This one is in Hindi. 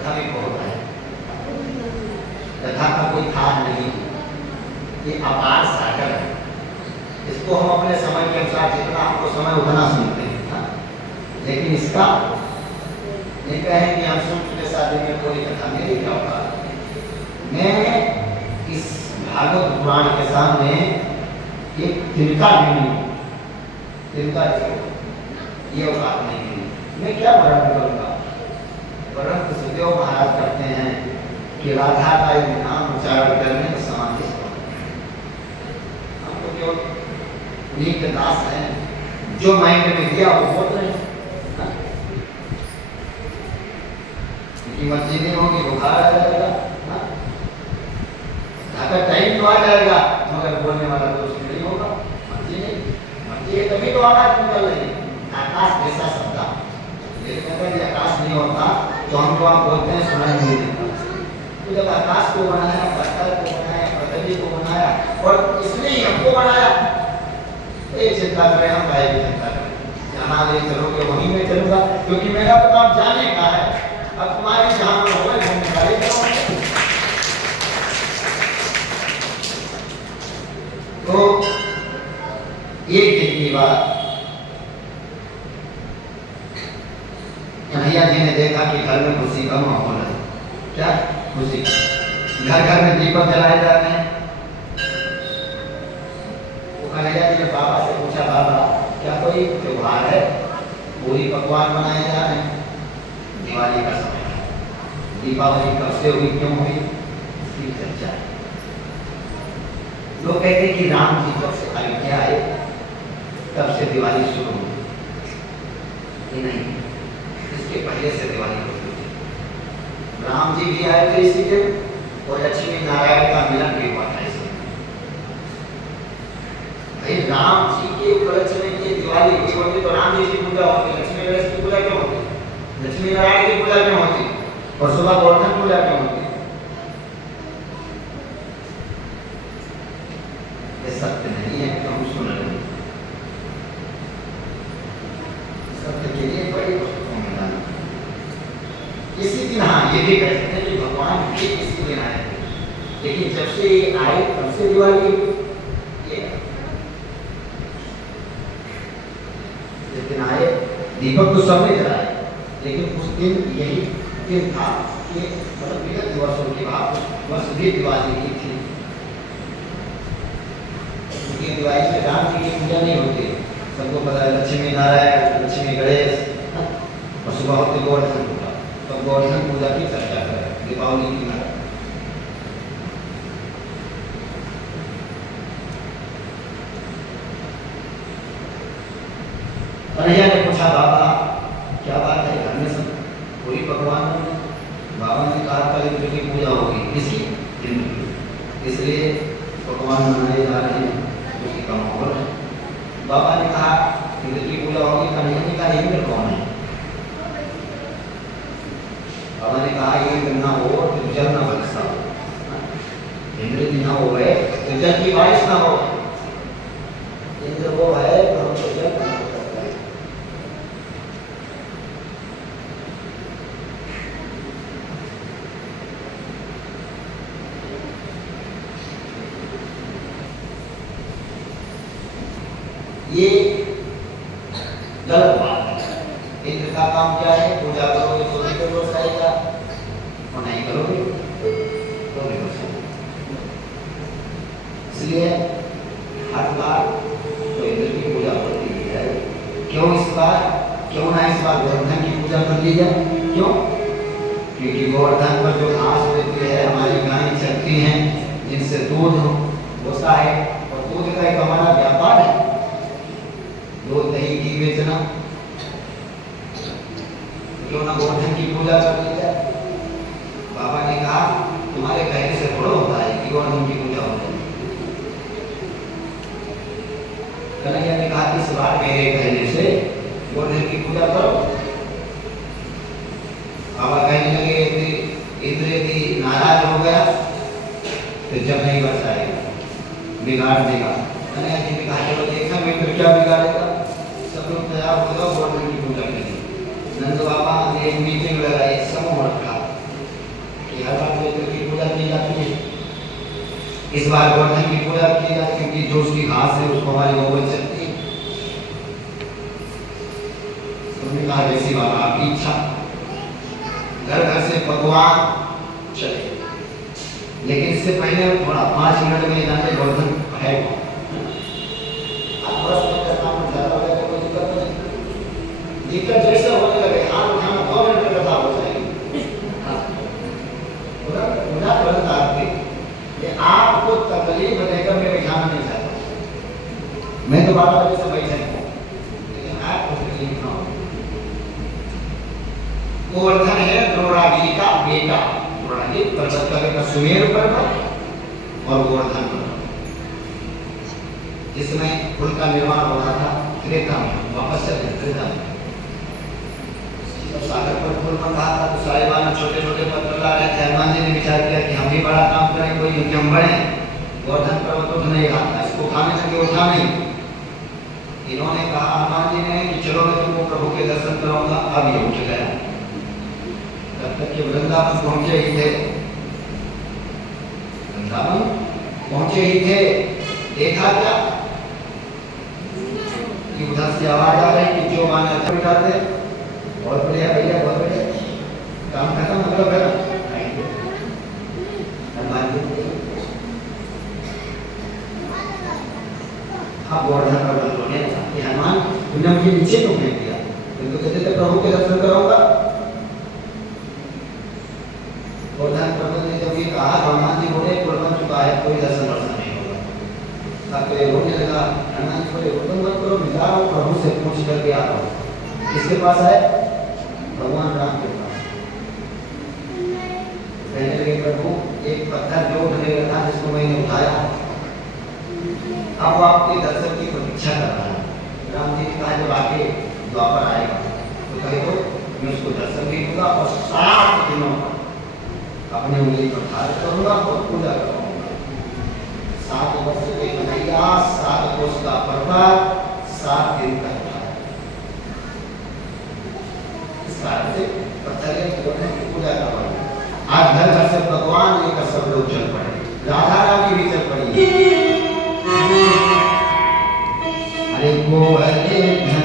कथा भी बहुत है। कथा का कोई था नहीं, ये अपार सागर है। इसको हम अपने समय के अनुसार जितना हमको समय उतना सुनते हैं, हाँ? लेकिन इसका ये कहें कि हम सुन चुके शादी में कोई कथा मेरी क्या होगा। मैं इस भागवत पुराण के सामने एक तिनका भी नहीं, तिनका ये औकात नहीं है। मैं क्या वर्णन करूँगा। वर्णन तो सुखदेव महाराज करते हैं कि राधा का एक नाम उच्चारण करने में समाधि हम तो केवल उन्हीं के दास हैं, जो माइंड में दिया वो बोल रहे हैं। मर्जी नहीं होगी, बुखार आ जाएगा, अगर टाइम तो आ जाएगा, मगर बोलने वाला तो उसमें नहीं होगा। मर्जी नहीं, मर्जी है तभी तो आकाश निकल रही है। आकाश जैसा शब्द, लेकिन अगर आकाश नहीं होता तो हम तो आप बोलते हैं सुनाई नहीं देता। तो जब आकाश को बनाया, पत्थर को बनाया, पृथ्वी को बनाया और इसलिए हमको बनाया, ये चिंता करें हम भाई की चिंता करें। जहाँ ले चलोगे वहीं में चलूंगा, क्योंकि मेरा तो काम जाने का है। अब तुम्हारी जहाँ हो घूमने वाले तो एक दिन की बात, कन्हैया जी ने देखा कि घर में खुशी का माहौल है। क्या खुशी? घर घर में दीपक जलाए जा रहे हैं। तो कन्हैया जी ने बाबा से पूछा, बाबा क्या कोई त्योहार है? पूरी पकवान बनाए जा रहे हैं। दिवाली का समय है, दीपावली कब से हुई, क्यों हुई, इसकी चर्चा है। लोग कहते हैं कि राम जी जब से अयोध्या आए तब से दिवाली शुरू हुई। ये नहीं, इसके पहले से दिवाली होती थी। राम जी भी आए थे इसी दिन और लक्ष्मी नारायण का मिलन भी हुआ था इसी दिन। भाई राम जी के उपलक्ष्य में ये दिवाली हुई होती तो राम जी की पूजा होती, लक्ष्मी गणेश की पूजा क्यों होती, लक्ष्मी नारायण की पूजा क्यों होती और सुबह गोवर्धन पूजा क्यों होती? ये सत्य नहीं है तो हम सुन रहे हैं। सत्य के लिए बड़ी वस्तुओं में डालना। इसी दिन हाँ ये भी कह सकते हैं कि भगवान भी इसी दिन आए थे, लेकिन जब से ये आए तब से दिवाली ये जिस दिन आए दीपक तो सब ने जलाए, लेकिन उस दिन यही दिन था कि मतलब विगत वर्षों के बाद उस वर्ष भी दिवाली की थी। क्योंकि दिवाली में राम जी की पूजा नहीं होती, सबको पता है लक्ष्मी नारायण, लक्ष्मी गणेश और सुबह होती गोवर्धन पूजा। तो गोवर्धन पूजा की चर्चा करें दीपावली की ना। कन्हैया ने पूछा, बाबा क्या बात है, घर में सब पूरी पकवान है? बाबा ने कहा कल इंद्र की पूजा होगी। किसकी? इंद्र की। इसलिए पकवान बनाए जा रहे हैं, उसी का माहौल है। बाबा ने कहा इंद्र की पूजा होगी। कन्हैया ने कहा इंद्र कौन है? बाबा ने कहा इंद्र ना हो तो जल ना बरसा हो, इंद्र जी ना हो गए तो जल की बारिश ना हो। इंद्र वो है तो हमको जल ना हो सकता है। ये गलत बात है। इंद्र का काम क्या है? पूजा करोगे तो भी कोई दोष आएगा और नहीं करोगे तो भी दोष आएगा। इसलिए हर बार तो इंद्र की पूजा होती है। क्यों इस बार, क्यों ना इस बार गोवर्धन की पूजा कर ली जाए? क्यों? क्योंकि गोवर्धन पर जो घास होती है, हमारी गायें चलती हैं, जिनसे दूध होता है और दूध का एक हमारा व्यापार है, दूध दही घी बेचना। क्यों ना गोवर्धन की पूजा कर ली जाए? बाबा ने कहा तुम्हारे कहने से थोड़ा होता है कि गोवर्धन की पूजा हो जाए। कन्हैया ने कहा इस बार मेरे कहने से गोवर्धन की पूजा करो। बाबा कहने लगे इंद्र यदि नाराज हो गया तो जब नहीं बचाएगा, बिगाड़ देगा। कन्हैया जी ने कहा चलो देखा इंद्र क्या बिगाड़ेगा। सब लोग तैयार हो गए गोवर्धन की पूजा के लिए। नंद बाबा ने एक मीटिंग लगाई, समूह रखा इस बार गोवर्धन की पूजा की जाए क्योंकि जो उसकी घास है उसको हमारी गौ बन सकती है। उन्होंने कहा वैसी बाबा आपकी इच्छा, घर घर से पकवान चले, लेकिन इससे पहले हम थोड़ा 5 मिनट में जाने गोवर्धन है दिक्कत जैसे होने लगे हाथ उठाना 2 मिनट में कथा हो जाएगी। आपको तकलीफ देकर मैं बैठाना नहीं चाहता, मैं तो 12 बजे से बैठे हूँ, लेकिन आपको तकलीफ ना हो। गोवर्धन है द्रोणागिरी का बेटा, द्रोणागिरी पर्वत का बेटा सुमेरु पर्वत और गोवर्धन पर्वत, जिसमें कुल का निर्माण हो रहा था त्रेता में, वापस चले त्रेता में। सागर पर पुल बन रहा था तो साहिबान छोटे छोटे पत्थर ला रहे थे। हनुमान जी ने विचार किया कि हम भी बड़ा काम करें, कोई क्योंकि हम बड़े, गोवर्धन पर्वत उठ नहीं रहा था, इसको उठाने लगे, उठा नहीं। इन्होंने कहा हनुमान जी ने कि चलो मैं तुमको प्रभु के दर्शन कराऊंगा, अब ये उठ गया। तब तक के वृंदावन पहुंचे ही थे, वृंदावन पहुंचे ही थे, देखा क्या कि उधर से आवाज आ रही कि जो माना बिठाते, बहुत बढ़िया भैया, बहुत बढ़िया, काम खत्म, मतलब है हनुमान जी। हाँ गोवर्धन पर्वत होने लगा कि हनुमान तुमने मुझे नीचे क्यों फेंक दिया, तुम तो कहते थे प्रभु के दर्शन करूंगा। गोवर्धन पर्वत ने जब ये कहा हनुमान जी बोले पुल बन चुका है, कोई दर्शन वर्शन नहीं होगा। तब तो ये रोने लगा, हनुमान जी बोले रोने मत करो, मिला हूँ प्रभु से पूछ करके आता हूँ। किसके पास है? भगवान राम के पास। कहने लगे प्रभु एक पत्थर जो उठने लगा था जिसको मैंने उठाया, अब वो आपके दर्शन की प्रतीक्षा कर रहा है। राम जी ने कहा जब आके द्वापर आएगा तो कहे तो मैं उसको दर्शन भी दूंगा और 7 दिनों अपने उंगली पर धारण करूंगा और पूजा करवाऊंगा। 7 वर्ष के कन्हैया, 7 कोस का पर्वत, 7 दिन का से पत्थर की पूजा करवाई। आज घर घर से भगवान लेकर सब लोग चल पड़े, राधा रानी भी चल पड़ी। अरे गोवर्धन